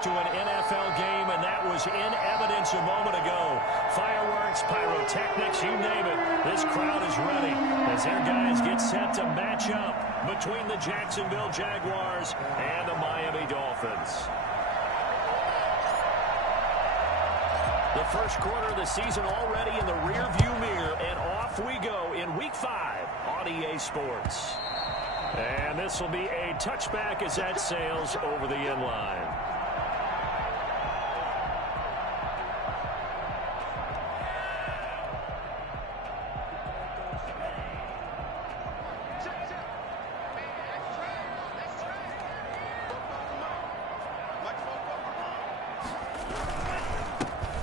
To an NFL game, and that was in evidence a moment ago. Fireworks, pyrotechnics, you name it. This crowd is ready as their guys get set to match up between the Jacksonville Jaguars and the Miami Dolphins. The first quarter of the season already in the rearview mirror, and off we go in Week 5 on EA Sports. And this will be a touchback as that sails over the end line.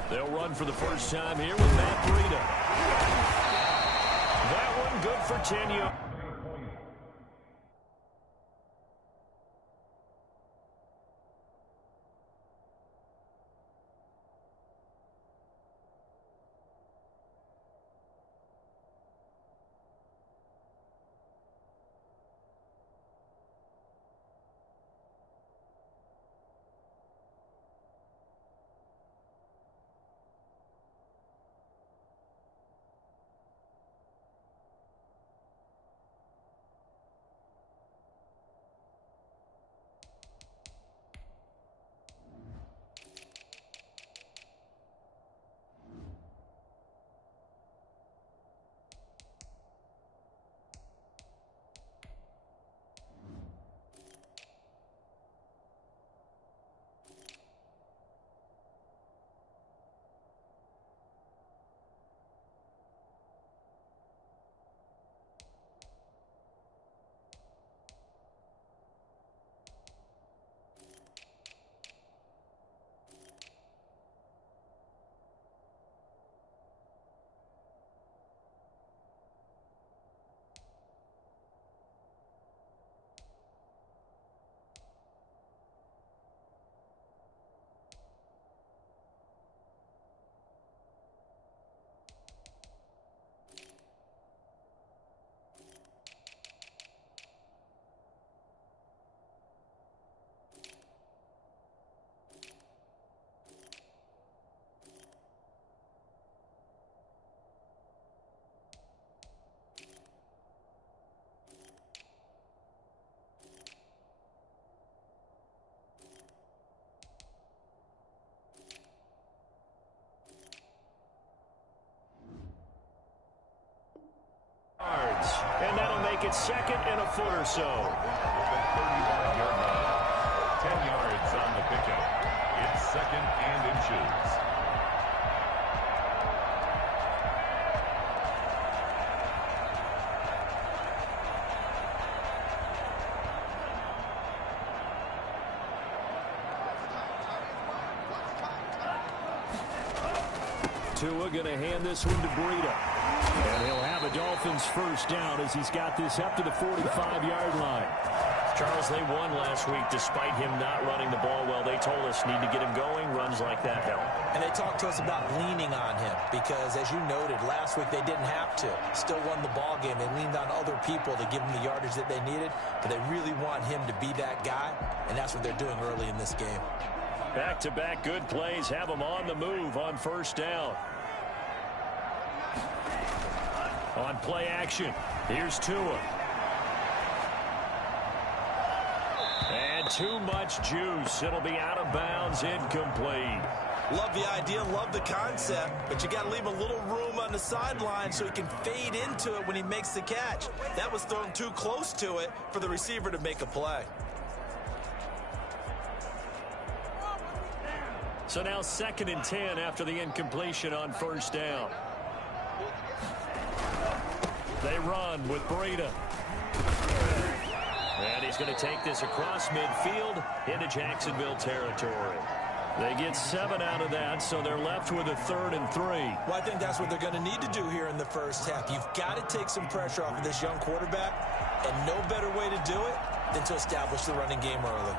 They'll run for the first time here with Matt Breida. That one good for 10 yards. And that'll make it second and a foot or so. 35-yard line. 10 yards on the pickup. It's second and inches. Tua going to hand this one to Breida. And he'll have a Dolphins first down as he's got this up to the 45-yard line. Charles, they won last week despite him not running the ball well. They told us need to get him going. Runs like that help. And they talked to us about leaning on him because, as you noted, last week they didn't have to. Still won the ball game. They leaned on other people to give them the yardage that they needed, but they really want him to be that guy, and that's what they're doing early in this game. Back-to-back good plays have him on the move on first down. On play action, here's Tua. And too much juice. It'll be out of bounds, incomplete. Love the idea, love the concept, but you got to leave a little room on the sideline so he can fade into it when he makes the catch. That was thrown too close to it for the receiver to make a play. So now second and 10 after the incompletion on first down. They run with Breida. And he's going to take this across midfield into Jacksonville territory. They get 7 out of that, so they're left with a 3rd and 3. Well, I think that's what they're going to need to do here in the first half. You've got to take some pressure off of this young quarterback, and no better way to do it than to establish the running game early.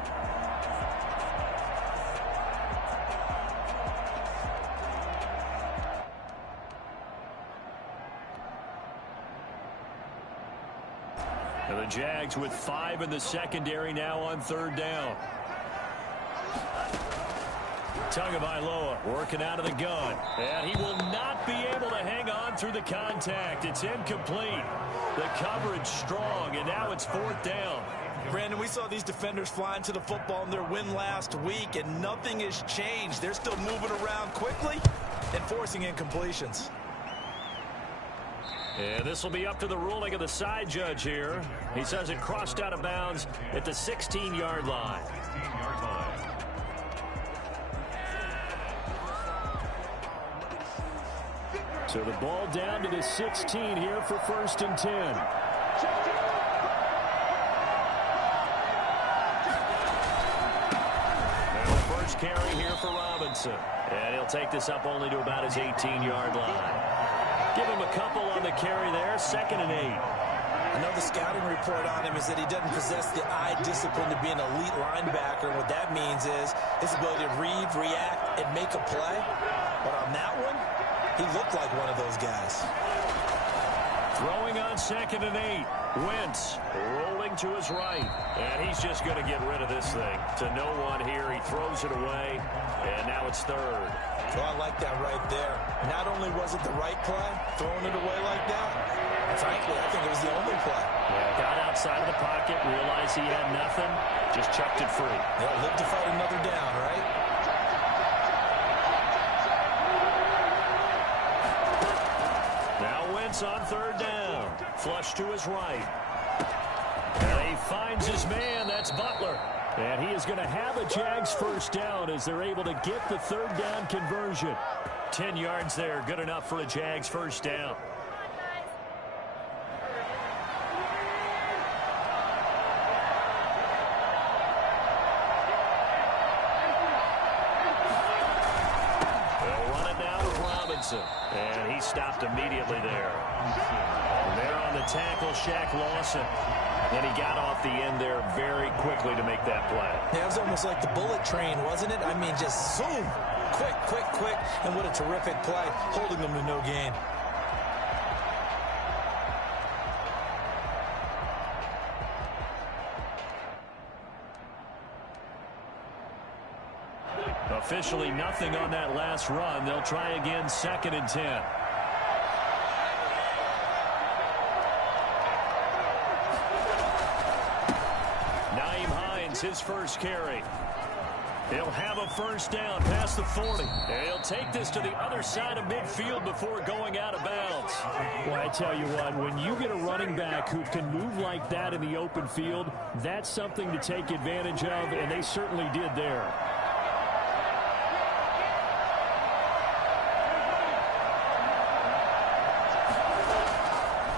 And the Jags with 5 in the secondary now on 3rd down. Tagovailoa working out of the gun. And he will not be able to hang on through the contact. It's incomplete. The coverage strong, and now it's 4th down. Brandon, we saw these defenders flying to the football in their win last week, and nothing has changed. They're still moving around quickly and forcing incompletions. And this will be up to the ruling of the side judge here. He says it crossed out of bounds at the 16-yard line. 16-yard line. So the ball down to the 16 here for 1st and 10. And the first carry here for Robinson. And he'll take this up only to about his 18-yard line. Give him a couple on the carry there. 2nd and 8. I know the scouting report on him is that he doesn't possess the eye discipline to be an elite linebacker. And what that means is his ability to read, react, and make a play. But on that one, he looked like one of those guys. Throwing on 2nd and 8. Wentz rolling to his right. And he's just going to get rid of this thing. To no one here. He throws it away. And now it's 3rd. So I like that right there. Not only was it the right play, throwing it away like that, frankly, I think it was the only play. Yeah, got outside of the pocket, realized he had nothing, just chucked it free. They'll live to fight another down, right? Now Wentz on 3rd down. Flush to his right. And he finds his man. That's Butler. And he is going to have a Jags 1st down as they're able to get the 3rd down conversion. 10 yards there. Good enough for a Jags 1st down. They'll run it now with Robinson. And he stopped immediately there. And there on the tackle, Shaq Lawson. And he got off the end there very quickly to make that play. Yeah, it was almost like the bullet train, wasn't it? I mean, just zoom. Quick, quick, quick. And what a terrific play, holding them to no gain. Officially nothing on that last run. They'll try again, 2nd and 10. His first carry. He'll have a 1st down past the 40. And he'll take this to the other side of midfield before going out of bounds. Well, I tell you what, when you get a running back who can move like that in the open field, that's something to take advantage of, and they certainly did there.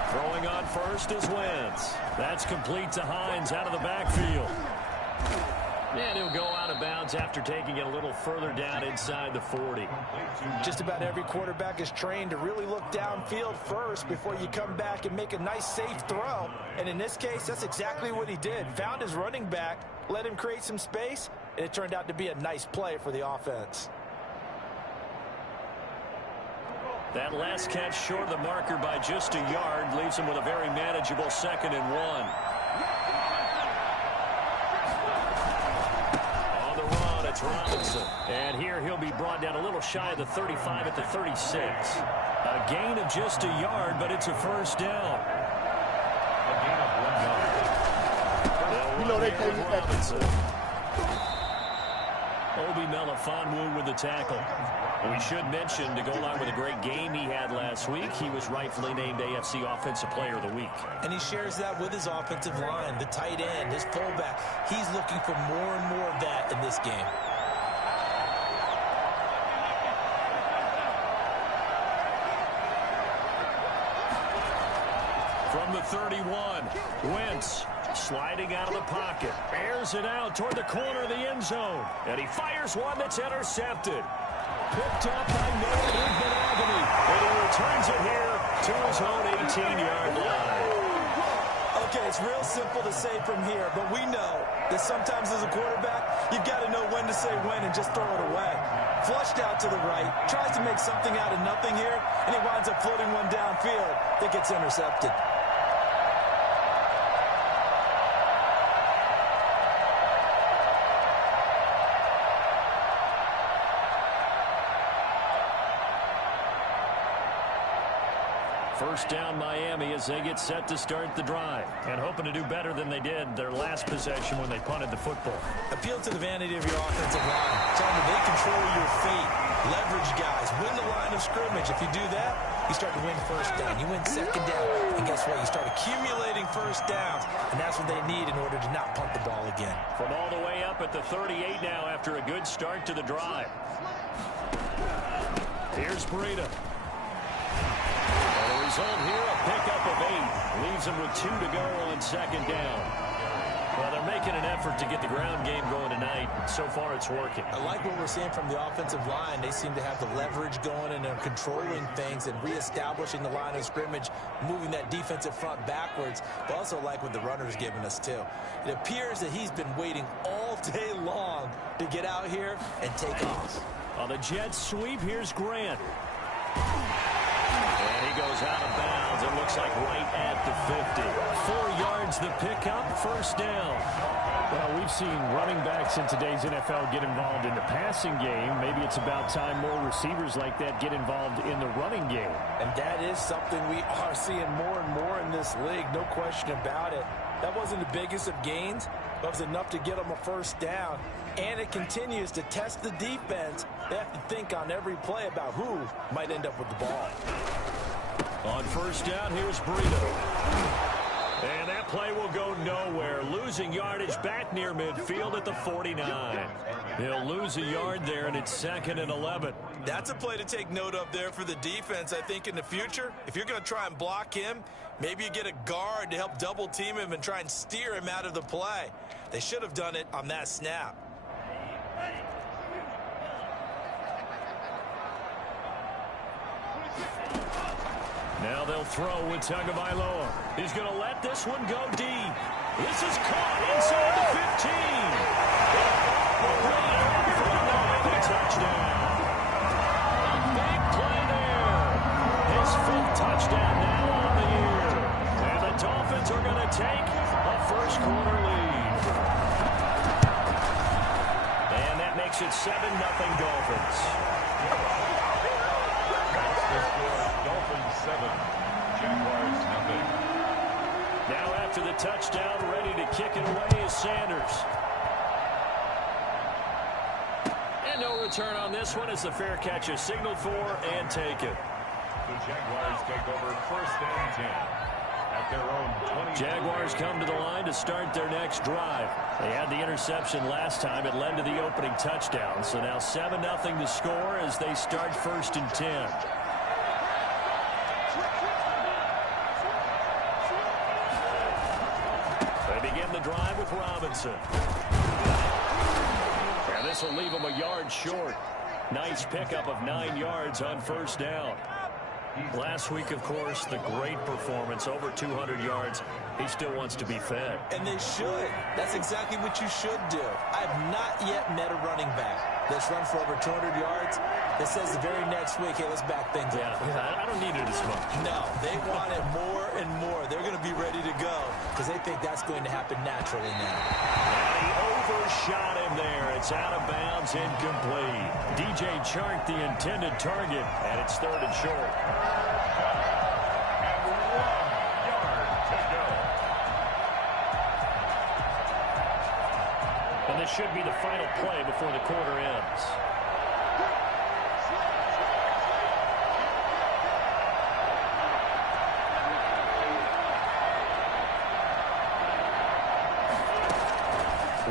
Throwing on 1st is Wentz. That's complete to Hines out of the backfield. And he'll go out of bounds after taking it a little further down inside the 40. Just about every quarterback is trained to really look downfield first before you come back and make a nice, safe throw. And in this case, that's exactly what he did. Found his running back, let him create some space, and it turned out to be a nice play for the offense. That last catch short of the marker by just a yard leaves him with a very manageable 2nd and 1. It's Robinson. And here he'll be brought down a little shy of the 35 at the 36. A gain of just a yard, but it's a 1st down. A gain of 1 yard. You know they can't use Robinson. Obi Melifonwu with the tackle. We should mention, to go along with a great game he had last week, he was rightfully named AFC Offensive Player of the Week. And he shares that with his offensive line, the tight end, his fullback. He's looking for more and more of that in this game. From the 31, Wentz sliding out of the pocket, airs it out toward the corner of the end zone, and he fires one that's intercepted. Picked up by Noah Higbenagamy, and he returns it here to his own 18-yard line. Okay, it's real simple to say from here, but we know that sometimes as a quarterback, you've got to know when to say when and just throw it away. Flushed out to the right, tries to make something out of nothing here, and he winds up floating one downfield that gets intercepted. First down Miami as they get set to start the drive. And hoping to do better than they did their last possession when they punted the football. Appeal to the vanity of your offensive line. Tell them they control your fate. Leverage guys. Win the line of scrimmage. If you do that, you start to win first down. You win second down. And guess what? You start accumulating first downs. And that's what they need in order to not punt the ball again. From all the way up at the 38 now after a good start to the drive. Here's Breida. The result here, a pickup of 8. Leaves them with 2 to go on second down. Well, they're making an effort to get the ground game going tonight. So far, it's working. I like what we're seeing from the offensive line. They seem to have the leverage going, and they're controlling things and reestablishing the line of scrimmage, moving that defensive front backwards. But also like what the runner's giving us, too. It appears that he's been waiting all day long to get out here and take off. On the jet sweep, here's Grant. And he goes out of bounds. It looks like right at the 50. 4 yards the pickup, first down. Well, we've seen running backs in today's NFL get involved in the passing game. Maybe it's about time more receivers like that get involved in the running game. And that is something we are seeing more and more in this league, no question about it. That wasn't the biggest of gains, but it was enough to get them a first down. And it continues to test the defense. They have to think on every play about who might end up with the ball. On first down, here's Breida. And that play will go nowhere. Losing yardage back near midfield at the 49. He'll lose a yard there, and it's 2nd and 11. That's a play to take note of there for the defense, I think, in the future. If you're going to try and block him, maybe you get a guard to help double team him and try and steer him out of the play. They should have done it on that snap. Now they'll throw with Tagovailoa. He's going to let this one go deep. This is caught inside the 15. For another touchdown. A big play there. His 5th touchdown now on the year. And the Dolphins are going to take a first-quarter lead. And that makes it 7-0 Dolphins. Dolphins 7, Jaguars nothing. Now after the touchdown, ready to kick it away is Sanders. And no return on this one as the fair catch is signaled for and taken. The Jaguars take over 1st and 10 at their own 20. Jaguars come to the line to start their next drive. They had the interception last time. It led to the opening touchdown. So now 7-0 to score as they start 1st and 10. Begin the drive with Robinson. And this will leave him a yard short. Nice pickup of 9 yards on first down. Last week, of course, the great performance, over 200 yards. He still wants to be fed. And they should. That's exactly what you should do. I have not yet met a running back that's run for over 200 yards that says the very next week, hey, let's back things up. Yeah, I don't need it as much. No, they want it more and more. They're going to be ready to go because they think that's going to happen naturally now. And he overshot him there. It's out of bounds, incomplete. DJ Chark, the intended target, and it's 3rd and short. And 1 yard to go. And this should be the final play before the quarter ends.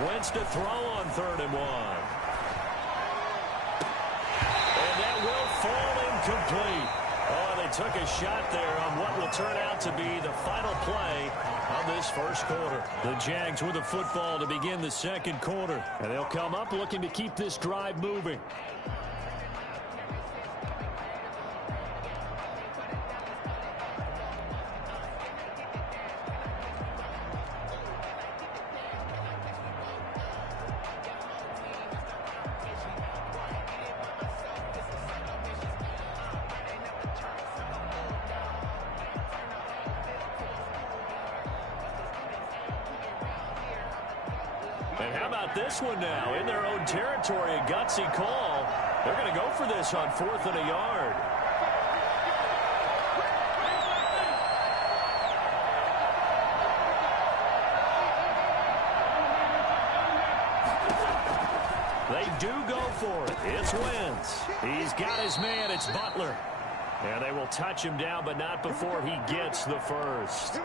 Wentz to throw on 3rd and 1. And that will fall incomplete. Oh, they took a shot there on what will turn out to be the final play of this first quarter. The Jags with the football to begin the 2nd quarter. And they'll come up looking to keep this drive moving. And how about this one now? In their own territory, a gutsy call. They're going to go for this on 4th and a yard. do go for it. It's Wentz. He's got his man. It's Butler. And they will touch him down, but not before he gets the first.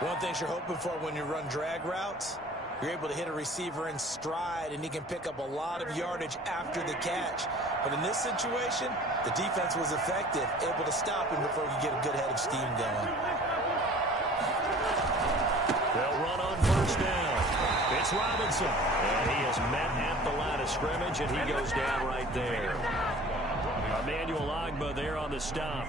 One thing you're hoping for when you run drag routes, you're able to hit a receiver in stride, and he can pick up a lot of yardage after the catch. But in this situation, the defense was effective, able to stop him before he could get a good head of steam going. They'll run on first down. It's Robinson. And he is met at the line of scrimmage, and he goes down right there. Emmanuel Ogbah there on the stop.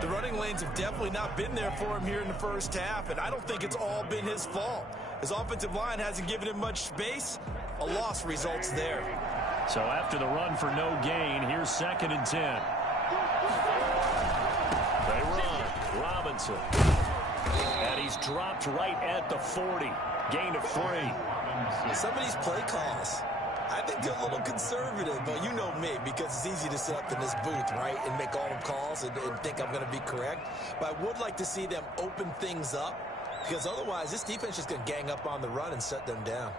The running lanes have definitely not been there for him here in the first half, and I don't think it's all been his fault. His offensive line hasn't given him much space. A loss results there. So after the run for no gain, here's 2nd and 10. They run. Robinson. And he's dropped right at the 40. Gain of 3. Some of these play calls, I think they're a little conservative, but you know me, because it's easy to sit up in this booth, right, and make all the calls and think I'm going to be correct. But I would like to see them open things up, because otherwise this defense is going to gang up on the run and shut them down.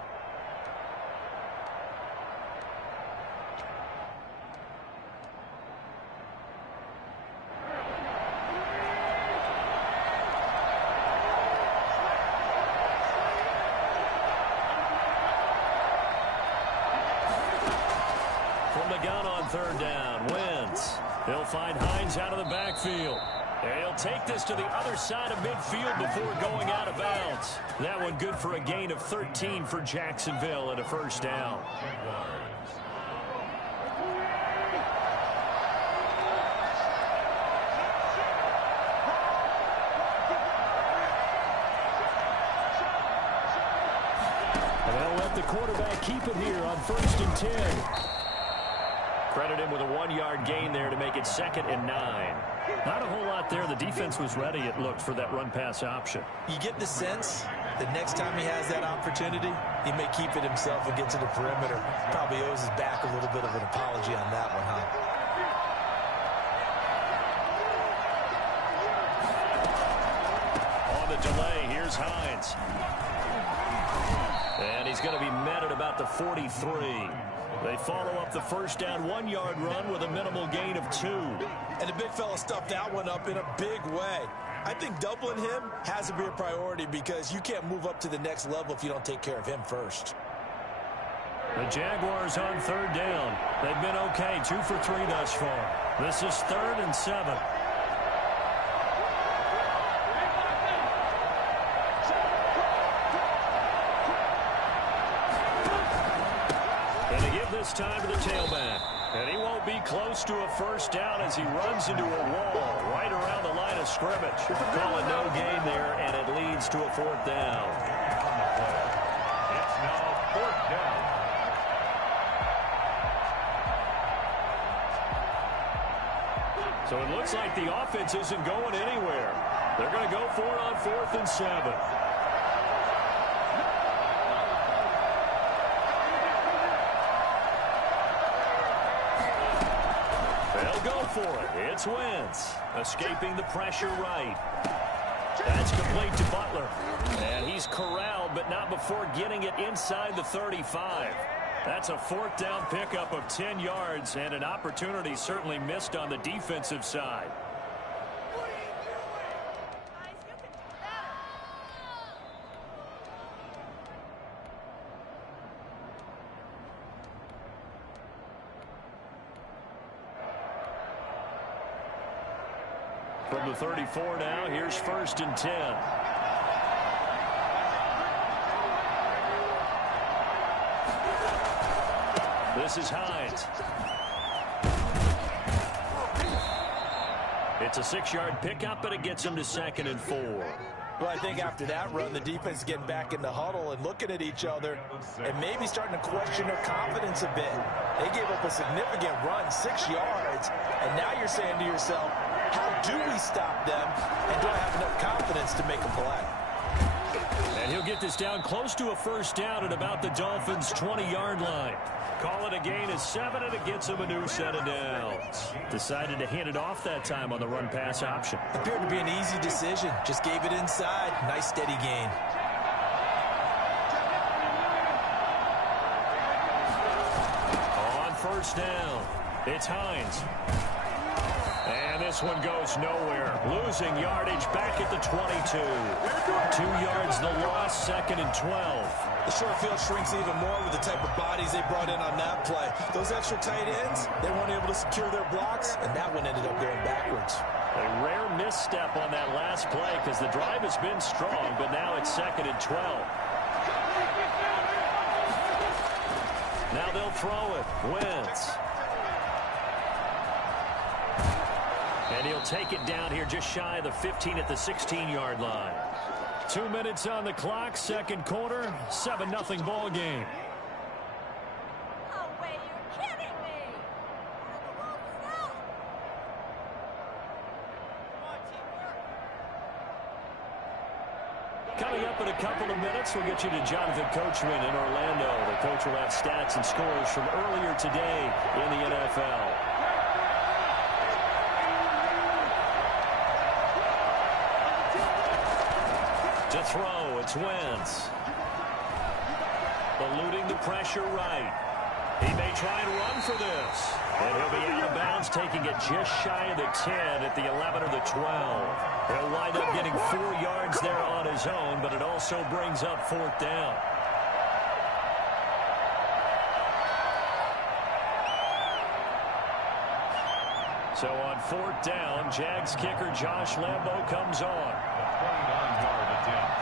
From the gun on 3rd down, Wentz. He'll find Hines out of the backfield. And he'll take this to the other side of midfield before going out of bounds. That one good for a gain of 13 for Jacksonville and a first down. And they'll let the quarterback keep it here on 1st and 10. Credit him with a 1-yard gain there to make it 2nd and 9. Not a whole lot there. The defense was ready, it looked, for that run-pass option. You get the sense that next time he has that opportunity, he may keep it himself and get to the perimeter. Probably owes his back a little bit of an apology on that one, huh? On the delay, here's Hines. And he's going to be met at about the 43. They follow up the first down 1-yard run with a minimal gain of 2. And the big fella stuffed that one up in a big way. I think doubling him has to be a priority because you can't move up to the next level if you don't take care of him first. The Jaguars on 3rd down. They've been okay, 2 for 3 thus far. This is 3rd and 7. This time to the tailback. And he won't be close to a first down as he runs into a wall right around the line of scrimmage. Call it no gain there, and it leads to a 4th down. It's now 4th down. So it looks like the offense isn't going anywhere. They're going to go for it on 4th and 7. For it. It's Wentz escaping the pressure right. That's complete to Butler. And he's corralled, but not before getting it inside the 35. That's a 4th down pickup of 10 yards and an opportunity certainly missed on the defensive side. From the 34 now, here's 1st and 10. This is Hines. It's a 6-yard pickup, but it gets him to 2nd and 4. Well, I think after that run, the defense is getting back in the huddle and looking at each other and maybe starting to question their confidence a bit. They gave up a significant run, 6 yards, and now you're saying to yourself, how do we stop them, and do I have enough confidence to make a play? And he'll get this down close to a first down at about the Dolphins' 20-yard line. Call it a gain of 7, and it gets him a new set of downs. Decided to hand it off that time on the run-pass option. Appeared to be an easy decision. Just gave it inside. Nice, steady gain. On first down. It's Hines. And this one goes nowhere. Losing yardage back at the 22. 2 yards the loss, 2nd and 12. The short field shrinks even more with the type of bodies they brought in on that play. Those extra tight ends, they weren't able to secure their blocks, and that one ended up going backwards. A rare misstep on that last play because the drive has been strong, but now it's 2nd and 12. Now they'll throw it. Wentz. And he'll take it down here just shy of the 15 at the 16-yard line. 2 minutes on the clock, second quarter, 7-0 ball game. No way, you're kidding me. Coming up in a couple of minutes, we'll get you to Jonathan Coachman in Orlando. The coach will have stats and scores from earlier today in the NFL. To throw, it's Wentz. Eluding the pressure right. He may try and run for this. And he'll be out of bounds, taking it just shy of the 10 at the 11 or the 12. He'll wind up getting 4 yards there on his own, but it also brings up 4th down. So on 4th down, Jags kicker Josh Lambo comes on. 29-yard attempt.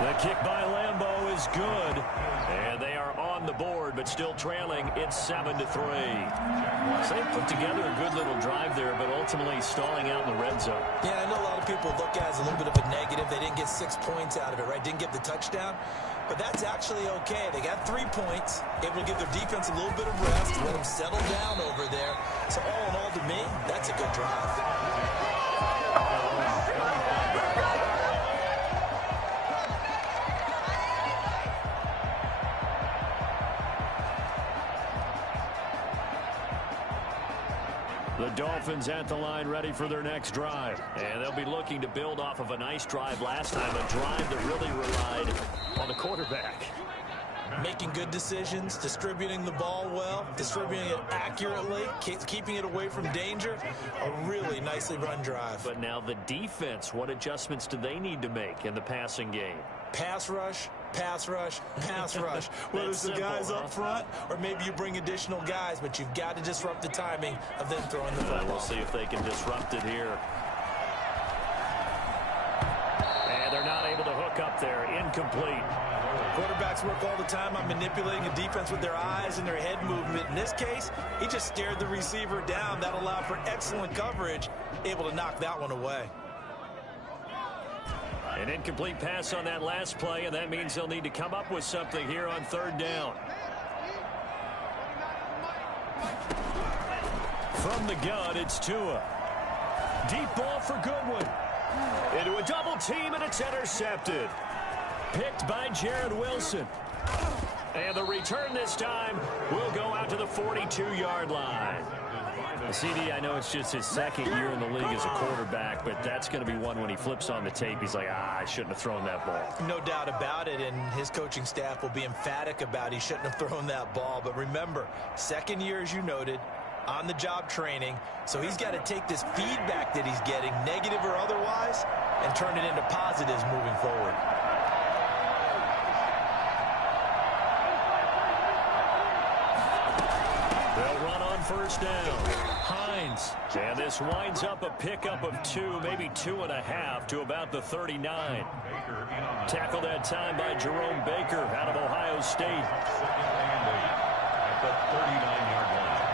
The kick by Lambo is good. And they are on the board, but still trailing. It's 7-3. So they put together a good little drive there, but ultimately stalling out in the red zone. Yeah, I know a lot of people look at it as a little bit of a negative. They didn't get 6 points out of it, right? Didn't get the touchdown. But that's actually okay. They got 3 points, able to give their defense a little bit of rest, let them settle down over there. So all in all, to me, that's a good drive. The Dolphins at the line ready for their next drive. And they'll be looking to build off of a nice drive last time, a drive that really relied on the quarterback. Making good decisions, distributing the ball well, distributing it accurately, keeping it away from danger. A really nicely run drive. But now the defense, what adjustments do they need to make in the passing game? Pass rush, pass rush, pass rush. Whether it's the guys up front or maybe you bring additional guys, but you've got to disrupt the timing of them throwing the football. We'll see if they can disrupt it here. And they're not able to hook up there. Incomplete. Quarterbacks work all the time on manipulating a defense with their eyes and their head movement. In this case, he just stared the receiver down. That allowed for excellent coverage, able to knock that one away. An incomplete pass on that last play, and that means they'll need to come up with something here on 3rd down. From the gun, it's Tua. Deep ball for Goodwin. Into a double team, and it's intercepted. Picked by Jared Wilson. And the return this time will go out to the 42-yard line. CD, I know it's just his 2nd year in the league as a quarterback, but that's going to be one when he flips on the tape. He's like, I shouldn't have thrown that ball. No doubt about it, and his coaching staff will be emphatic about he shouldn't have thrown that ball. But remember, 2nd year, as you noted, on-the-job training, so he's got to take this feedback that he's getting, negative or otherwise, and turn it into positives moving forward. They'll run on 1st down. Hines. And this winds up a pickup of 2, maybe 2.5 to about the 39. Tackled that time by Jerome Baker out of Ohio State. 2nd and 8 at the 39-yard line.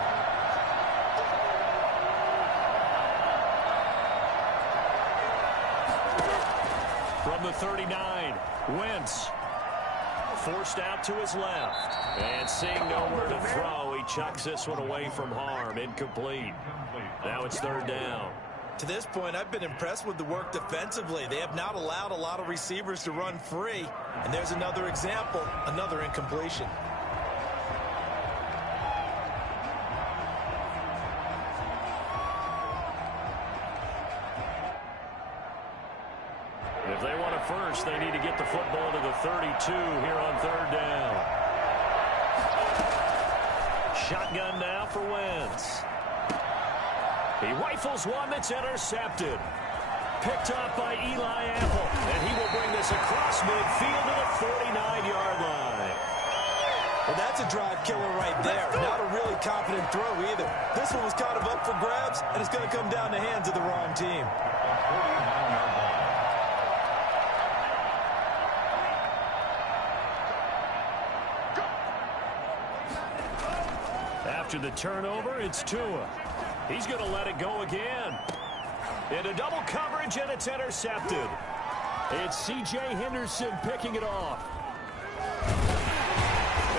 From the 39, Wentz. Forced out to his left. And seeing nowhere to throw, he chucks this one away from harm. Incomplete. Now it's 3rd down. To this point, I've been impressed with the work defensively. They have not allowed a lot of receivers to run free. And there's another example, another incompletion. If they want to first. They need to get the football to the 32 here on third down. Shotgun now for Wentz. He rifles one that's intercepted. Picked up by Eli Apple, and he will bring this across midfield to the 49-yard line. Well, that's a drive killer right there. Not a really confident throw either. This one was kind of up for grabs, and it's going to come down the hands of the wrong team. After the turnover, it's Tua. He's going to let it go again. Into double coverage, and it's intercepted. It's C.J. Henderson picking it off.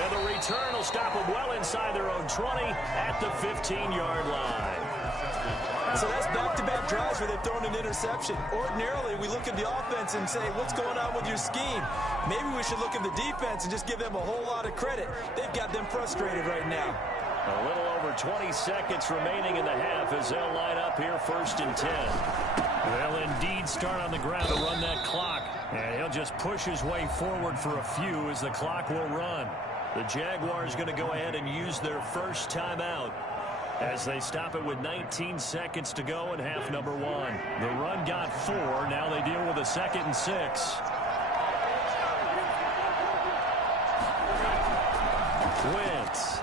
And the return will stop them well inside their own 20 at the 15-yard line. So that's back-to-back drives where they've thrown an interception. Ordinarily, we look at the offense and say, what's going on with your scheme? Maybe we should look at the defense and just give them a whole lot of credit. They've got them frustrated right now. A little over 20 seconds remaining in the half as they'll line up here 1st and 10. They'll indeed start on the ground to run that clock. And he'll just push his way forward for a few as the clock will run. The Jaguars going to go ahead and use their first timeout as they stop it with 19 seconds to go in half number 1. The run got 4. Now they deal with a 2nd and 6. Wentz.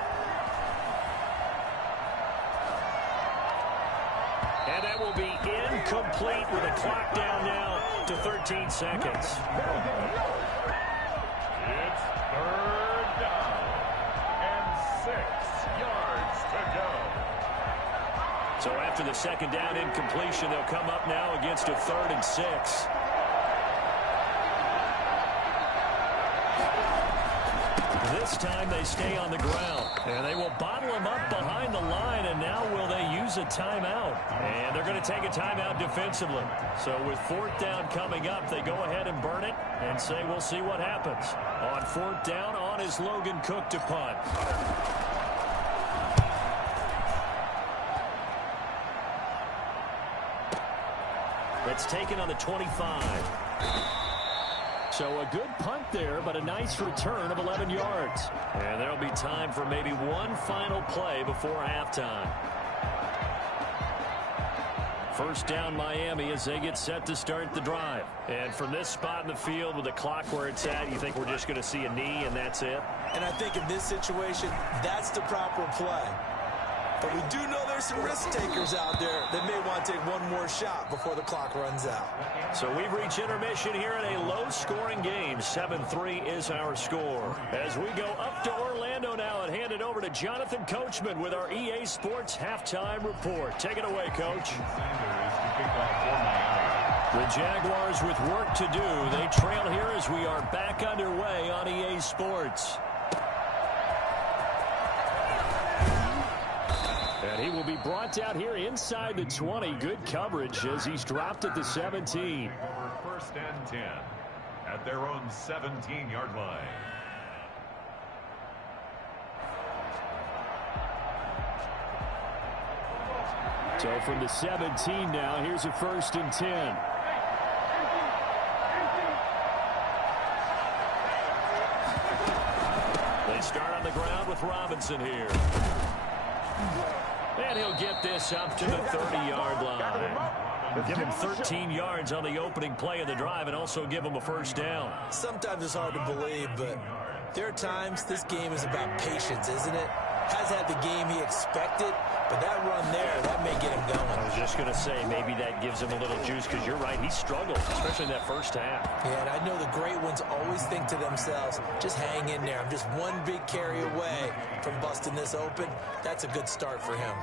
And that will be incomplete with a clock down now to 13 seconds. It's 3rd down and 6 yards to go. So after the 2nd down incompletion, they'll come up now against a 3rd and 6. This time they stay on the ground, and they will bottle him up behind the line, and now will they use a timeout? And they're going to take a timeout defensively. So with 4th down coming up, they go ahead and burn it and say we'll see what happens. On 4th down, on is Logan Cook to punt. It's taken on the 25. So a good punt there, but a nice return of 11 yards. And there'll be time for maybe one final play before halftime. 1st down Miami as they get set to start the drive. And from this spot in the field with the clock where it's at, you think we're just going to see a knee and that's it? And I think in this situation, that's the proper play. But we do know there's some risk takers out there that may want to take one more shot before the clock runs out. So we've reached intermission here in a low-scoring game. 7-3 is our score. As we go up to Orlando now and hand it over to Jonathan Coachman with our EA Sports Halftime Report. Take it away, Coach. The Jaguars with work to do. They trail here as we are back underway on EA Sports. And he will be brought down here inside the 20. Good coverage as he's dropped at the 17. Over 1st and 10 at their own 17-yard line. So from the 17 now, here's a 1st and 10. They start on the ground with Robinson here. And he'll get this up to the 30-yard line. Give him 13 yards on the opening play of the drive and also give him a 1st down. Sometimes it's hard to believe, but there are times this game is about patience, isn't it? Has had the game he expected, but that run there, that may get him going. I was just going to say, maybe that gives him a little juice because you're right, he struggled, especially in that 1st half. Yeah, and I know the great ones always think to themselves, just hang in there. I'm just one big carry away from busting this open. That's a good start for him.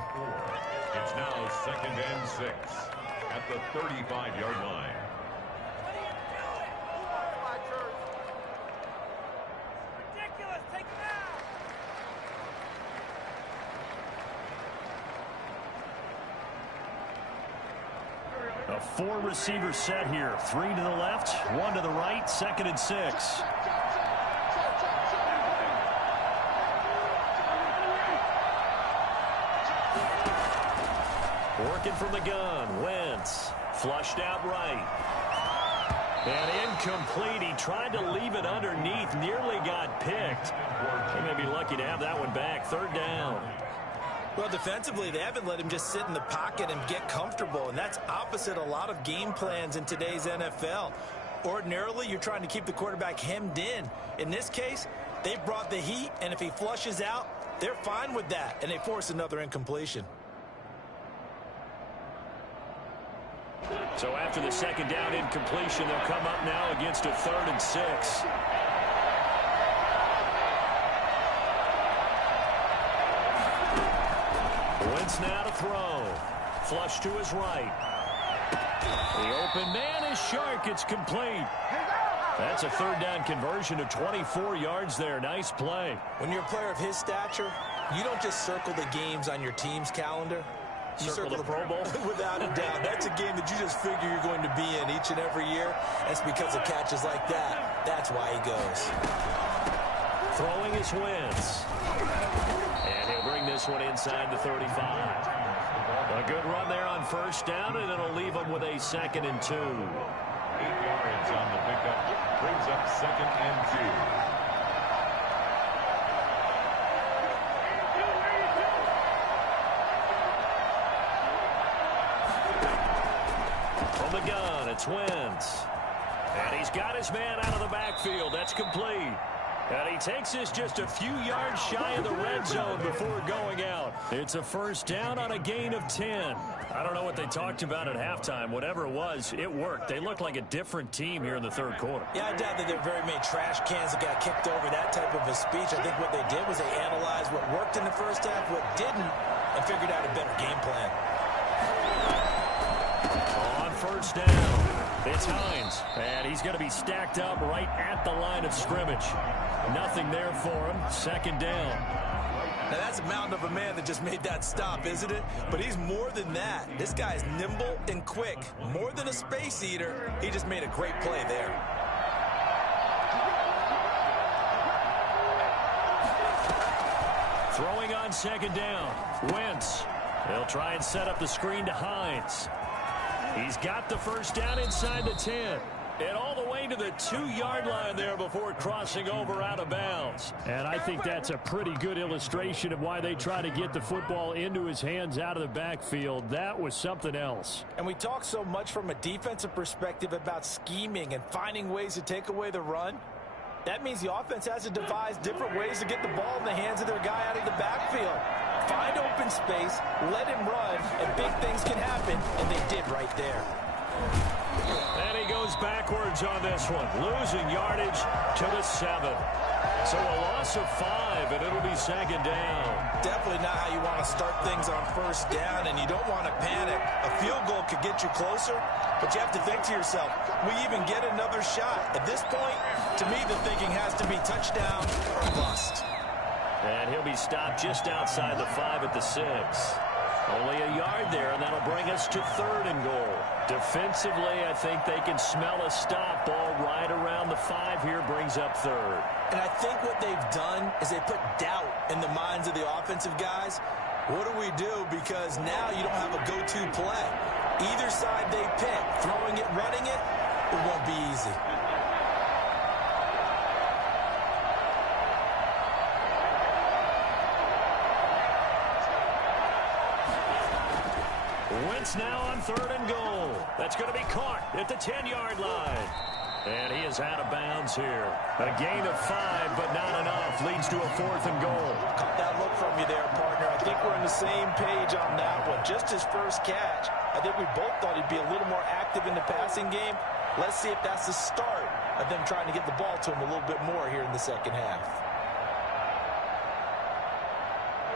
It's now 2nd and 6 at the 35-yard line. A 4-receiver set here. 3 to the left, 1 to the right, 2nd and 6. Working from the gun. Wentz flushed out right. And incomplete. He tried to leave it underneath. Nearly got picked. He may be lucky to have that one back. Third down. Well, defensively, they haven't let him just sit in the pocket and get comfortable, and that's opposite a lot of game plans in today's NFL. Ordinarily, you're trying to keep the quarterback hemmed in. In this case, they've brought the heat, and if he flushes out, they're fine with that, and they force another incompletion. So after the second down incompletion, they'll come up now against a 3rd and 6. Wentz now to throw. Flush to his right. The open man is Shark. It's complete. That's a 3rd down conversion of 24 yards there. Nice play. When you're a player of his stature, you don't just circle the games on your team's calendar. You circle the Pro Bowl? Without a doubt. That's a game that you just figure you're going to be in each and every year. That's because of catches like that. That's why he goes. Throwing is Wentz. And he'll bring this one inside the 35. A good run there on first down, and it'll leave him with a 2nd and 2. 8 yards on the pickup. Brings up 2nd and 2. The gun, it's Wentz. And he's got his man out of the backfield. That's complete. And he takes this just a few yards shy of the red zone before going out. It's a first down on a gain of 10. I don't know what they talked about at halftime. Whatever it was, it worked. They looked like a different team here in the 3rd quarter. Yeah, I doubt that there were very many trash cans that got kicked over, that type of a speech. I think what they did was they analyzed what worked in the first half, what didn't, and figured out a better game plan. First down. It's Hines. And he's going to be stacked up right at the line of scrimmage. Nothing there for him. 2nd down. Now that's a mountain of a man that just made that stop, isn't it? But he's more than that. This guy's nimble and quick. More than a space eater. He just made a great play there. Throwing on 2nd down. Wentz. They'll try and set up the screen to Hines. He's got the first down inside the 10. And all the way to the 2-yard line there before crossing over out of bounds. And I think that's a pretty good illustration of why they try to get the football into his hands out of the backfield. That was something else. And we talk so much from a defensive perspective about scheming and finding ways to take away the run. That means the offense has to devise different ways to get the ball in the hands of their guy out of the backfield. Find open space, let him run, and big things can happen, and they did right there. And he goes backwards on this one, losing yardage to the 7. So a loss of 5, and it'll be 2nd down. Definitely not how you want to start things on first down, and you don't want to panic. A field goal could get you closer, but you have to think to yourself, we even get another shot. At this point, to me, the thinking has to be touchdown or bust. And he'll be stopped just outside the 5 at the 6. Only a yard there, and that'll bring us to 3rd and goal. Defensively, I think they can smell a stop. Ball right around the 5 here brings up 3rd. And I think what they've done is they put doubt in the minds of the offensive guys. What do we do? Because now you don't have a go-to play. Either side they pick, throwing it, running it, it won't be easy. Wentz now on 3rd and goal. That's going to be caught at the 10-yard line. And he is out of bounds here. A gain of 5, but not enough. Leads to a 4th and goal. Caught that look from you there, partner. I think we're on the same page on that one. Just his first catch. I think we both thought he'd be a little more active in the passing game. Let's see if that's the start of them trying to get the ball to him a little bit more here in the second half.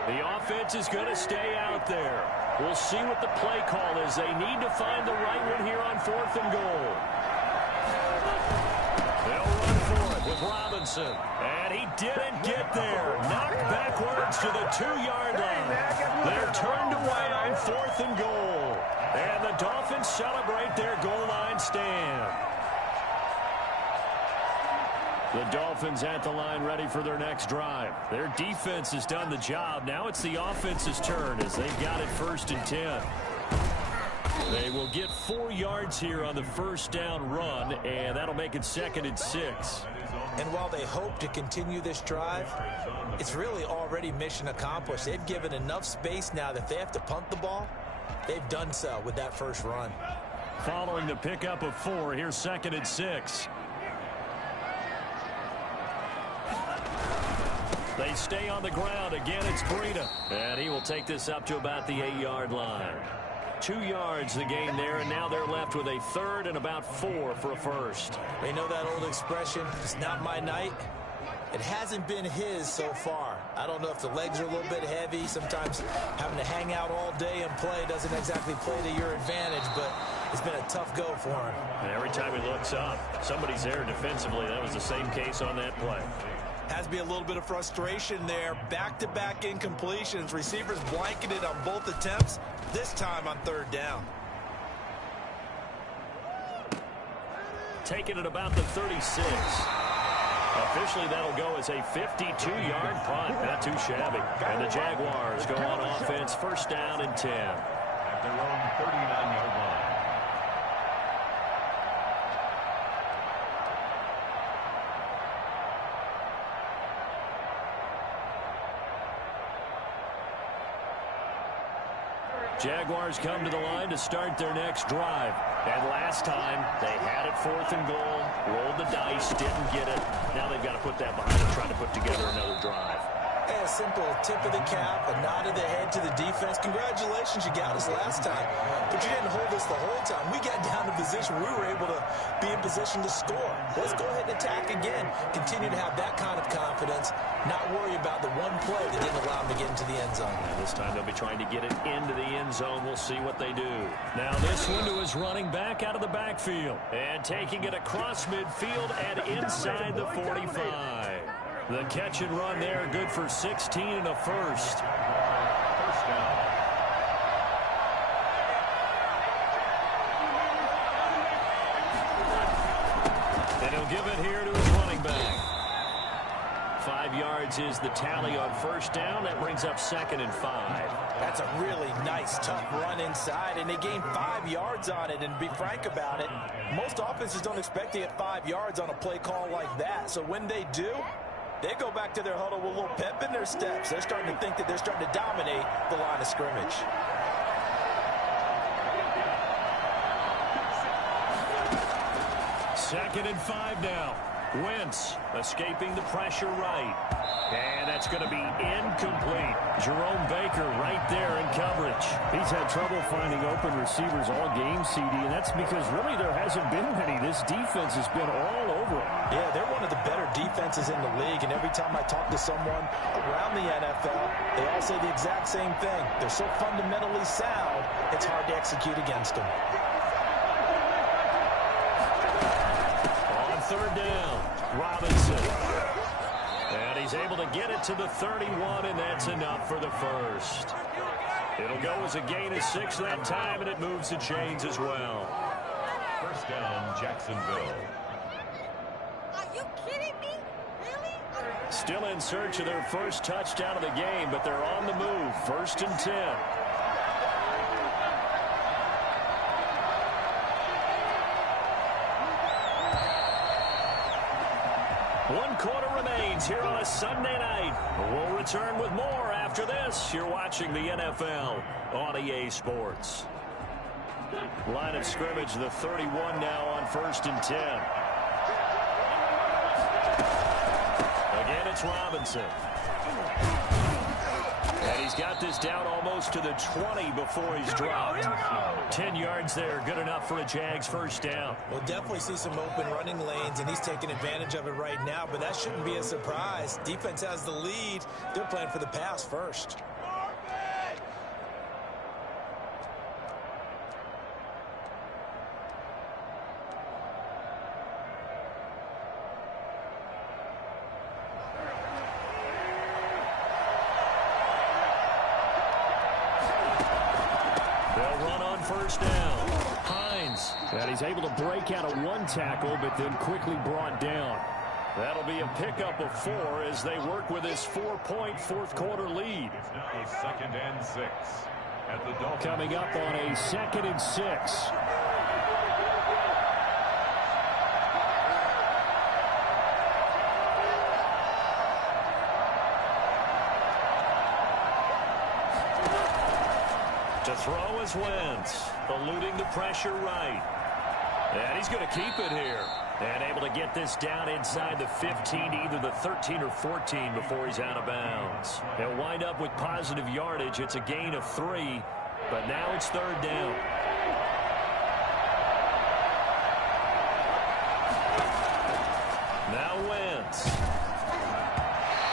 The offense is going to stay out there. We'll see what the play call is. They need to find the right one here on 4th and goal. They'll run for it with Robinson. And he didn't get there. Knocked backwards to the 2-yard line. They're turned away on 4th and goal. And the Dolphins celebrate their goal line stand. The Dolphins at the line ready for their next drive. Their defense has done the job. Now it's the offense's turn as they've got it 1st and 10. They will get 4 yards here on the first down run, and that'll make it 2nd and 6. And while they hope to continue this drive, it's really already mission accomplished. They've given enough space now that if they have to punt the ball, they've done so with that first run. Following the pickup of 4, here's 2nd and 6. They stay on the ground. Again, it's Breida. And he will take this up to about the 8-yard line. 2 yards the gain there, and now they're left with a 3rd and about 4 for a first. They know that old expression, it's not my night. It hasn't been his so far. I don't know if the legs are a little bit heavy. Sometimes having to hang out all day and play doesn't exactly play to your advantage, but it's been a tough go for him. And every time he looks up, somebody's there defensively. That was the same case on that play. Has to be a little bit of frustration there. Back-to-back incompletions. Receivers blanketed on both attempts, this time on 3rd down. Taking it about the 36. Officially, that'll go as a 52-yard punt. Not too shabby. And the Jaguars go on offense, 1st down and 10. At their own 39-yard line. Jaguars come to the line to start their next drive. And last time, they had it 4th and goal, rolled the dice, didn't get it. Now they've got to put that behind them, trying to put together another drive. A simple tip of the cap, a nod of the head to the defense. Congratulations, you got us last time. But you didn't hold us the whole time. We got down to position where we were able to be in position to score. Let's go ahead and attack again. Continue to have that kind of confidence. Not worry about the one play that didn't allow them to get into the end zone. And this time they'll be trying to get it into the end zone. We'll see what they do. Now this one to his running back out of the backfield. And taking it across midfield and inside the 45. The catch and run there, good for 16 and a first. First down. And he'll give it here to his running back. 5 yards is the tally on first down. That brings up 2nd and 5. That's a really nice, tough run inside, and they gained 5 yards on it. And to be frank about it, most offenses don't expect to get 5 yards on a play call like that. So when they do, they go back to their huddle with a little pep in their steps. They're starting to think that they're starting to dominate the line of scrimmage. Second and 5 now. Wentz escaping the pressure right. And that's going to be incomplete. Jerome Baker right there in coverage. He's had trouble finding open receivers all game, CD, and that's because really there hasn't been many. This defense has been all over him. Yeah, they're one of the better defenses in the league, and every time I talk to someone around the NFL, they all say the exact same thing. They're so fundamentally sound, it's hard to execute against them. On 3rd down, Robinson. And he's able to get it to the 31, and that's enough for the first. It'll go as a gain of 6 that time, and it moves the chains as well. First down, Jacksonville. Are you kidding me? Really? Still in search of their first touchdown of the game, but they're on the move. 1st and 10. One quarter remains here on a Sunday night. We'll return with more after this. You're watching the NFL on EA Sports. Line of scrimmage, the 31 now on 1st and 10. Again, it's Robinson. And he's got this down almost to the 20 before he's dropped. 10 yards there, good enough for a Jags first down. We'll definitely see some open running lanes, and he's taking advantage of it right now, but that shouldn't be a surprise. Defense has the lead. They're playing for the pass first. First down. Hines. And he's able to break out of one tackle, but then quickly brought down. That'll be a pickup of 4 as they work with this 4-point fourth quarter lead. It's now 2nd and 6. at the Dolphins. Coming up on a 2nd and 6. To throw is Wentz, eluding the pressure right. And he's going to keep it here. And able to get this down inside the 15, either the 13 or 14 before he's out of bounds. He'll wind up with positive yardage. It's a gain of 3, but now it's 3rd down. Now Wentz.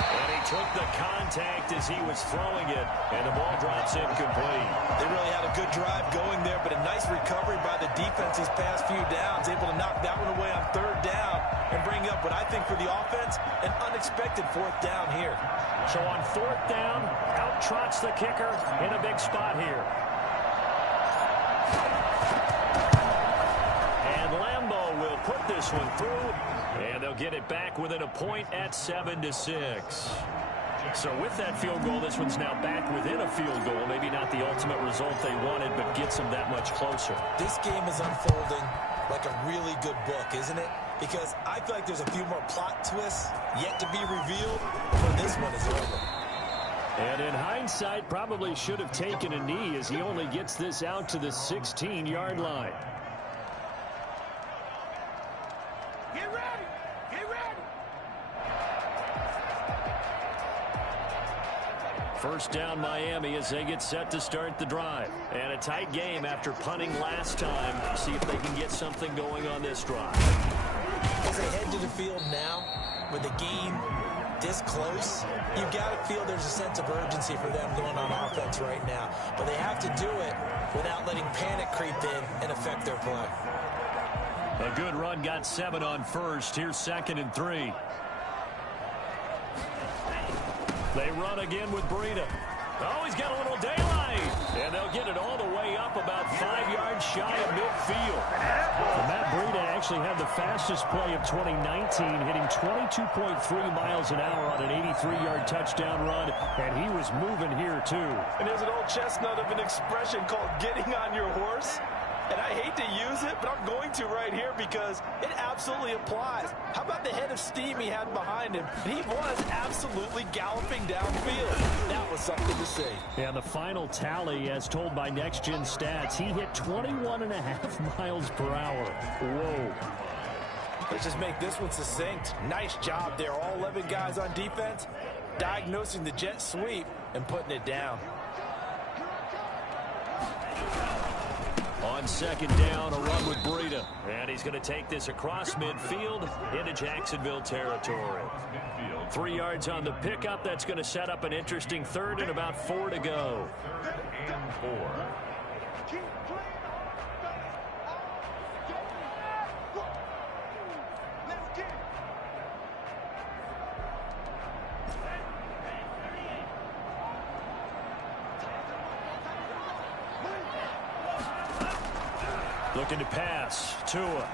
And he took the contact as he was throwing it, and the ball drops incomplete. They really had a good drive going there, but a nice recovery by the defense these past few downs, able to knock that one away on 3rd down and bring up what I think for the offense, an unexpected 4th down here. So on 4th down, out trots the kicker in a big spot here. And Lambeau will put this one through, and they'll get it back within a point at 7-6. So with that field goal, this one's now back within a field goal. Maybe not the ultimate result they wanted, but gets them that much closer. This game is unfolding like a really good book, isn't it? Because I feel like there's a few more plot twists yet to be revealed before this one is over. And in hindsight, probably should have taken a knee as he only gets this out to the 16-yard line. Get ready! Get ready! First down Miami as they get set to start the drive. And a tight game after punting last time. See if they can get something going on this drive. As they head to the field now, with the game this close, you've got to feel there's a sense of urgency for them going on offense right now. But they have to do it without letting panic creep in and affect their play. A good run got 7 on first. Here's 2nd and 3. They run again with Breida. Oh, he's got a little daylight. And they'll get it all the way up about 5 yards shy of midfield. And Matt Breida actually had the fastest play of 2019, hitting 22.3 miles an hour on an 83-yard touchdown run. And he was moving here, too. And there's an old chestnut of an expression called getting on your horse. And I hate to use it, but I'm going to right here because it absolutely applies. How about the head of steam he had behind him? He was absolutely galloping downfield. That was something to see. And the final tally, as told by Next Gen Stats, he hit 21.5 miles per hour. Whoa. Let's just make this one succinct. Nice job there. All 11 guys on defense diagnosing the jet sweep and putting it down. On 2nd down, a run with Breida. And he's going to take this across midfield into Jacksonville territory. 3 yards on the pickup. That's going to set up an interesting 3rd and about 4 to go. 3rd and 4. Looking to pass. Tua.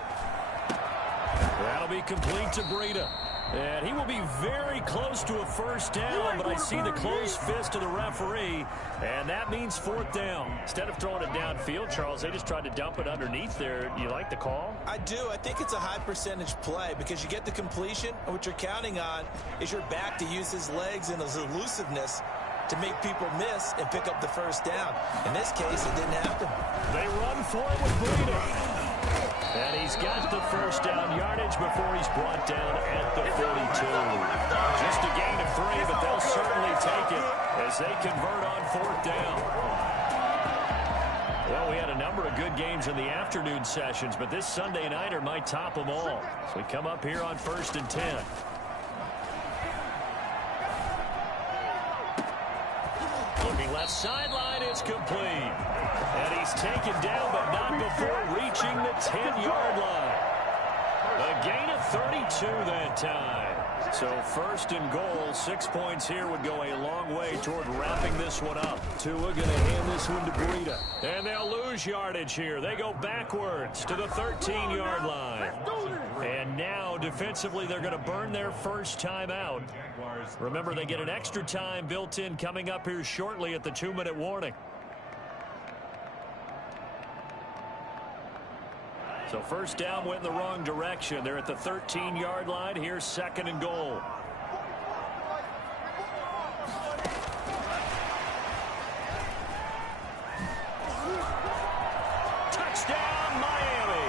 That'll be complete to Breida. And he will be very close to a 1st down, but I see the closed fist of the referee, and that means 4th down. Instead of throwing it downfield, Charles, they just tried to dump it underneath there. You like the call? I do. I think it's a high percentage play because you get the completion, and what you're counting on is your back to use his legs and his elusiveness to make people miss and pick up the 1st down. In this case, it didn't happen. They run for it with Breida. And he's got the 1st down yardage before he's brought down at the 42. Just a gain of 3, but they'll certainly take it as they convert on 4th down. Well, we had a number of good games in the afternoon sessions, but this Sunday nighter might top them all. So we come up here on 1st and 10. Looking left sideline, it's complete. And he's taken down, but not before reaching the 10-yard line. A gain of 32 that time. So 1st and goal, 6 points here would go a long way toward wrapping this one up. Tua going to hand this one to Breida. And they'll lose yardage here. They go backwards to the 13-yard line. And now, defensively, they're going to burn their 1st time out. Remember, they get an extra time built in coming up here shortly at the 2-minute warning. So first down went in the wrong direction. They're at the 13-yard line. Here's 2nd and goal. Touchdown, Miami.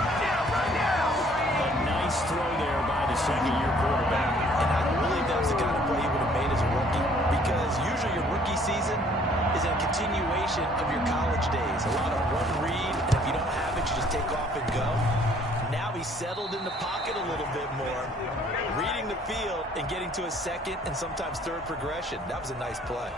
Run down. A nice throw there by the second-year quarterback. And I believe that was the kind of play he would have made as a rookie, because usually your rookie season is a continuation of your college days. A lot of one read, and if you don't have it, you just take off and go. Now he's settled in the pocket a little bit more, reading the field and getting to a second and sometimes third progression. That was a nice play.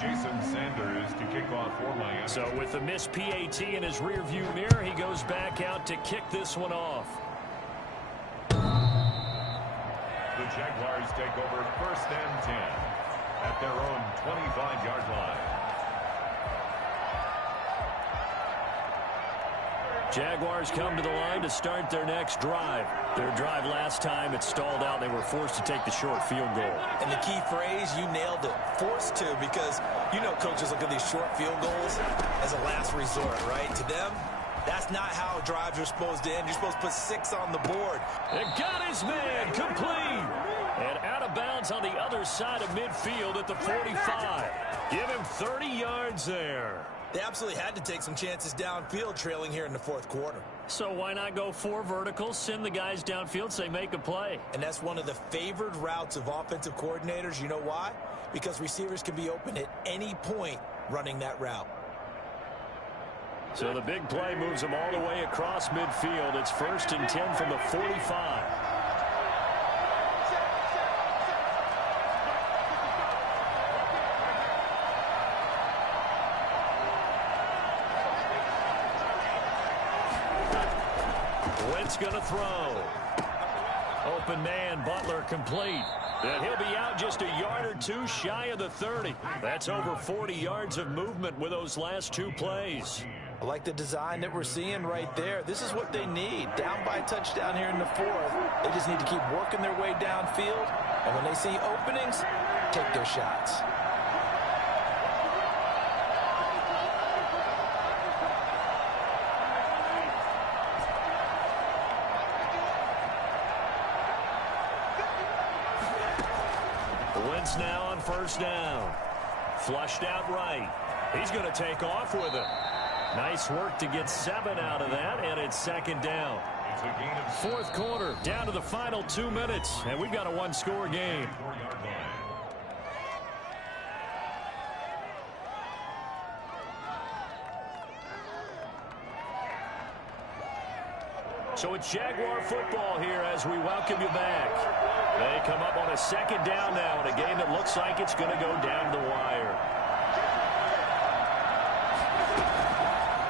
Jason Sanders to kick off for Miami. So with the missed PAT in his rearview mirror, he goes back out to kick this one off. The Jaguars take over 1st and 10 at their own 25-yard line. Jaguars come to the line to start their next drive. Their drive last time, it stalled out. They were forced to take the short field goal. And the key phrase, you nailed it, forced to, because you know coaches look at these short field goals as a last resort, right? To them, that's not how drives are supposed to end. You're supposed to put 6 on the board. It got his man complete. And out of bounds on the other side of midfield at the 45. Give him 30 yards there. They absolutely had to take some chances downfield trailing here in the 4th quarter. So why not go 4 verticals, send the guys downfield, say make a play? And that's one of the favored routes of offensive coordinators. You know why? Because receivers can be open at any point running that route. So the big play moves them all the way across midfield. It's 1st and 10 from the 45. Wentz going to throw. Open man, Butler complete. And he'll be out just a yard or 2 shy of the 30. That's over 40 yards of movement with those last 2 plays. I like the design that we're seeing right there. This is what they need. Down by a touchdown here in the 4th. They just need to keep working their way downfield. And when they see openings, take their shots. Wentz now on 1st down. Flushed out right. He's going to take off with it. Nice work to get 7 out of that, and it's 2nd down. It's a gain of 4th quarter, down to the final 2 minutes, and we've got a 1-score game. 4-yard line. So it's Jaguar football here as we welcome you back. They come up on a 2nd down now in a game that looks like it's going to go down the wire.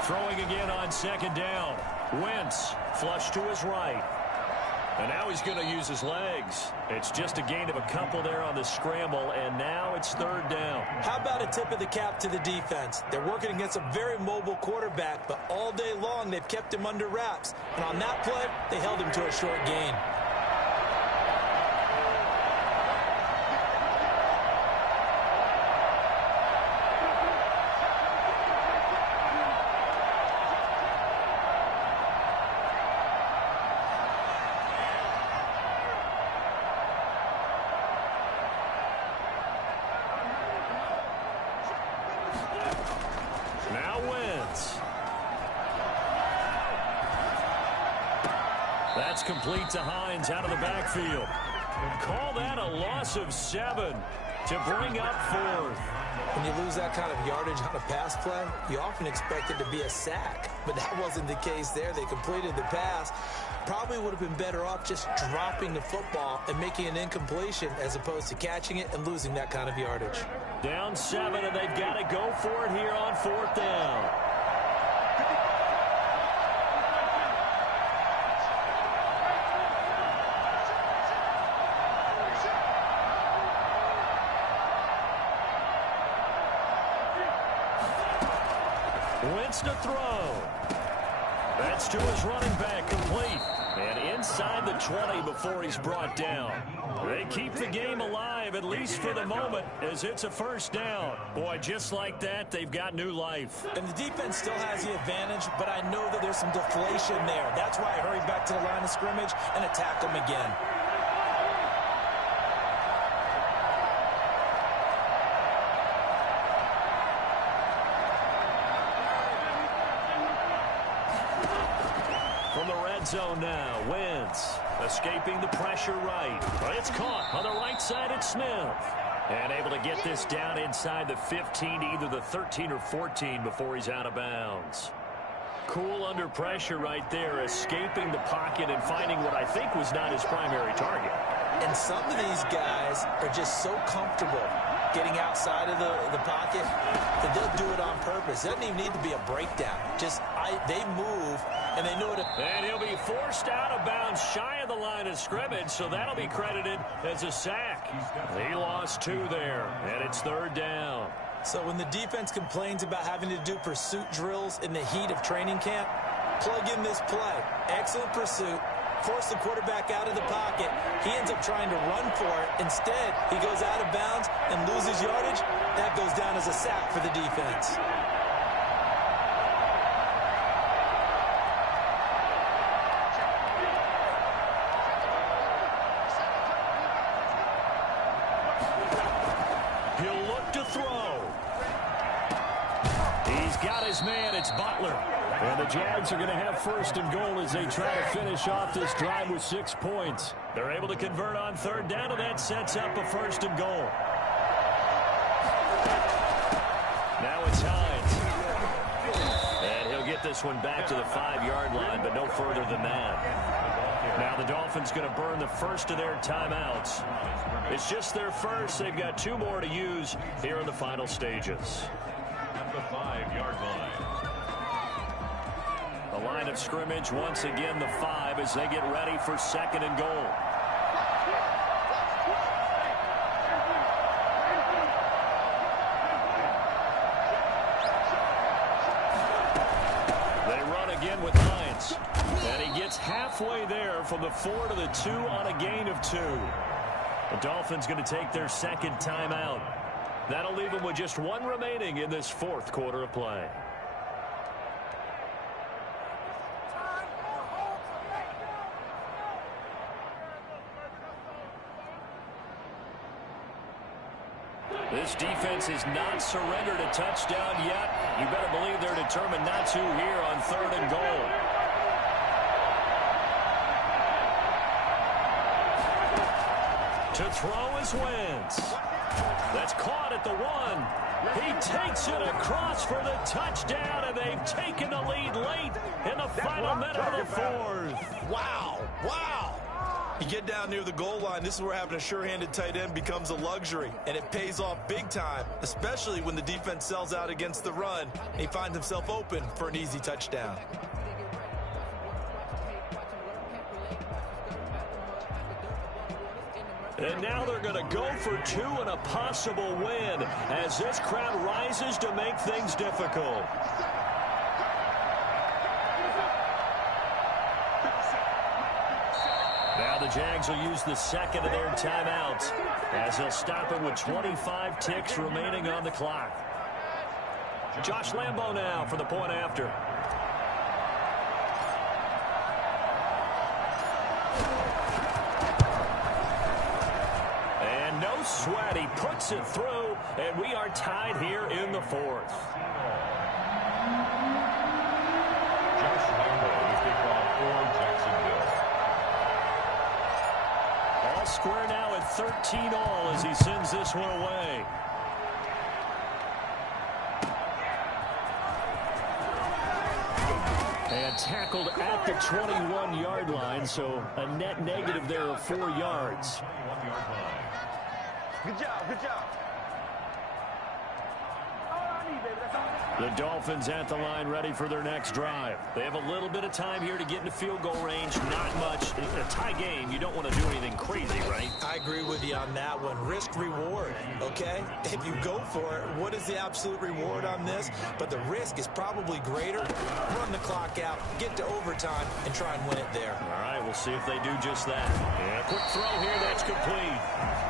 Throwing again on 2nd down. Wentz flush to his right. And now he's going to use his legs. It's just a gain of a couple there on the scramble, and now it's 3rd down. How about a tip of the cap to the defense? They're working against a very mobile quarterback, but all day long they've kept him under wraps. And on that play, they held him to a short gain. Now Wentz. That's complete to Hines out of the backfield. Call that a loss of 7 to bring up 4th. When you lose that kind of yardage on a pass play, you often expect it to be a sack. But that wasn't the case there. They completed the pass. Probably would have been better off just dropping the football and making an incompletion as opposed to catching it and losing that kind of yardage. Down 7, and they've got to go for it here on 4th down. Wentz to throw. That's to his running back, complete. And inside the 20 before he's brought down. They keep the game alive, at least for the moment, as it's a first down. Boy, just like that, they've got new life. And the defense still has the advantage, but I know that there's some deflation there. That's why I hurry back to the line of scrimmage and attack them again. From the red zone now, Wentz escaping the pressure right. It's caught on the right side at Smith. And able to get this down inside the 15 to either the 13 or 14 before he's out of bounds. Cool under pressure right there, escaping the pocket and finding what I think was not his primary target. And some of these guys are just so comfortable getting outside of the pocket that they'll do it on purpose. It doesn't even need to be a breakdown. They move, and they know it. And he'll be forced out of bounds shy of the line of scrimmage, so that'll be credited as a sack. He lost 2 there, and it's 3rd down. So when the defense complains about having to do pursuit drills in the heat of training camp, plug in this play. Excellent pursuit. Force the quarterback out of the pocket. He ends up trying to run for it. Instead, he goes out of bounds and loses yardage. That goes down as a sack for the defense. He'll look to throw. He's got his man. It's Butler. And the Jags are going to have 1st and goal as they try to finish off this drive with 6 points. They're able to convert on 3rd down, and that sets up a 1st and goal. Now it's Hines. And he'll get this one back to the 5-yard line, but no further than that. Now the Dolphins going to burn the first of their timeouts. It's just their first. They've got 2 more to use here in the final stages. At the 5-yard line. The line of scrimmage, once again, the 5 as they get ready for 2nd and goal. They run again with Hines. And he gets halfway there from the 4 to the 2 on a gain of 2. The Dolphins going to take their 2nd timeout. That'll leave them with just 1 remaining in this 4th quarter of play. This defense has not surrendered a touchdown yet. You better believe they're determined not to here on 3rd and goal. To throw is Wentz. That's caught at the 1. He takes it across for the touchdown, and they've taken the lead late in the final minute of the 4th. Wow. Wow. You get down near the goal line, this is where having a sure-handed tight end becomes a luxury, and it pays off big time, especially when the defense sells out against the run, and he finds himself open for an easy touchdown. And now they're going to go for 2 and a possible win as this crowd rises to make things difficult. Now the Jags will use the 2nd of their timeouts as they'll stop it with 25 ticks remaining on the clock. Josh Lambo now for the point after. And no sweat. He puts it through, and we are tied here in the 4th. Josh Lambo is kickoff for Jacksonville. All square now at 13 all as he sends this one away. And tackled at the 21-yard line, so a net negative there of 4 yards. 21-yard line. Good job, good job. The Dolphins at the line ready for their next drive. They have a little bit of time here to get into field goal range. Not much. A tie game, you don't want to do anything crazy, right? I agree. agree with you on that one. Risk reward, okay? If you go for it, what is the absolute reward on this? But the risk is probably greater. Run the clock out, get to overtime, and try and win it there. All right, we'll see if they do just that. Yeah, quick throw here, that's complete.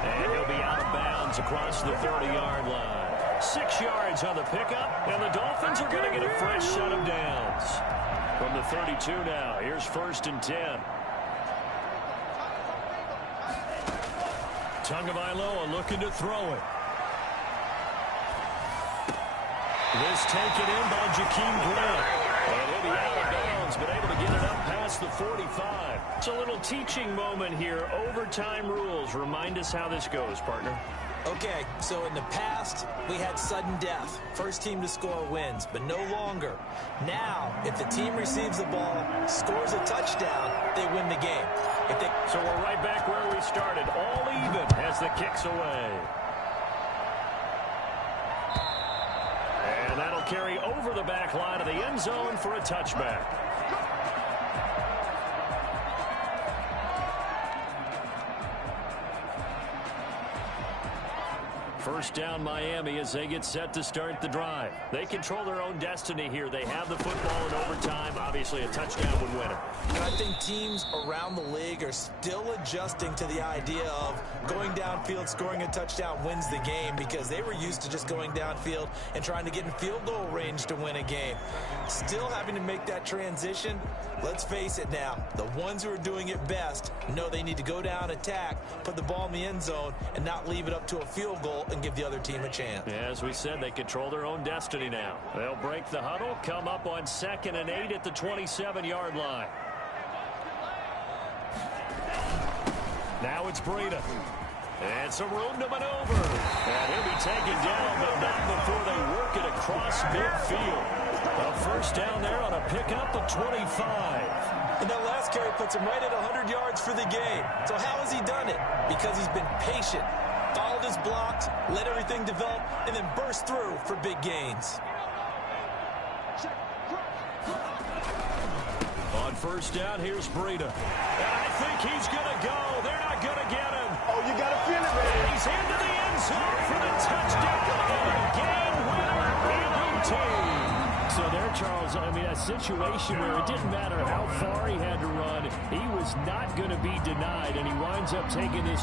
And he'll be out of bounds across the 30-yard line. 6 yards on the pickup, and the Dolphins are going to get a fresh set of downs. From the 32 now, here's 1st and 10. Tagovailoa looking to throw it. This taken in by Jakeem Grant. And he'll be out of bounds, but able to get it up past the 45. It's a little teaching moment here. Overtime rules. Remind us how this goes, partner. Okay, so in the past, we had sudden death. First team to score wins, but no longer. Now, if the team receives the ball, scores a touchdown, they win the game. So we're right back where we started, all even as the kick's away. And that'll carry over the back line of the end zone for a touchback. First down, Miami, as they get set to start the drive. They control their own destiny here. They have the football in overtime. Obviously, a touchdown would win it. And I think teams around the league are still adjusting to the idea of going downfield, scoring a touchdown wins the game, because they were used to just going downfield and trying to get in field goal range to win a game. Still having to make that transition. Let's face it now, the ones who are doing it best know they need to go down, attack, put the ball in the end zone, and not leave it up to a field goal and give the other team a chance. Yeah, as we said, they control their own destiny now. They'll break the huddle, come up on 2nd and 8 at the 27-yard line. Now it's Breida. And some room to maneuver. And he'll be taken down, but not before they work it across midfield. A first down there on a pickup of 25. And that last carry puts him right at 100 yards for the game. So how has he done it? Because he's been patient, followed his blocks, let everything develop, and then burst through for big gains. On first down, here's Breida. And I think he's going to go. They're not going to get him. Oh, you got to feel it, man. And he's into the end zone for the touchdown. And a game winner in OT. So there, Charles, I mean, a situation where it didn't matter how far he had to run. He was not going to be denied, and he winds up taking this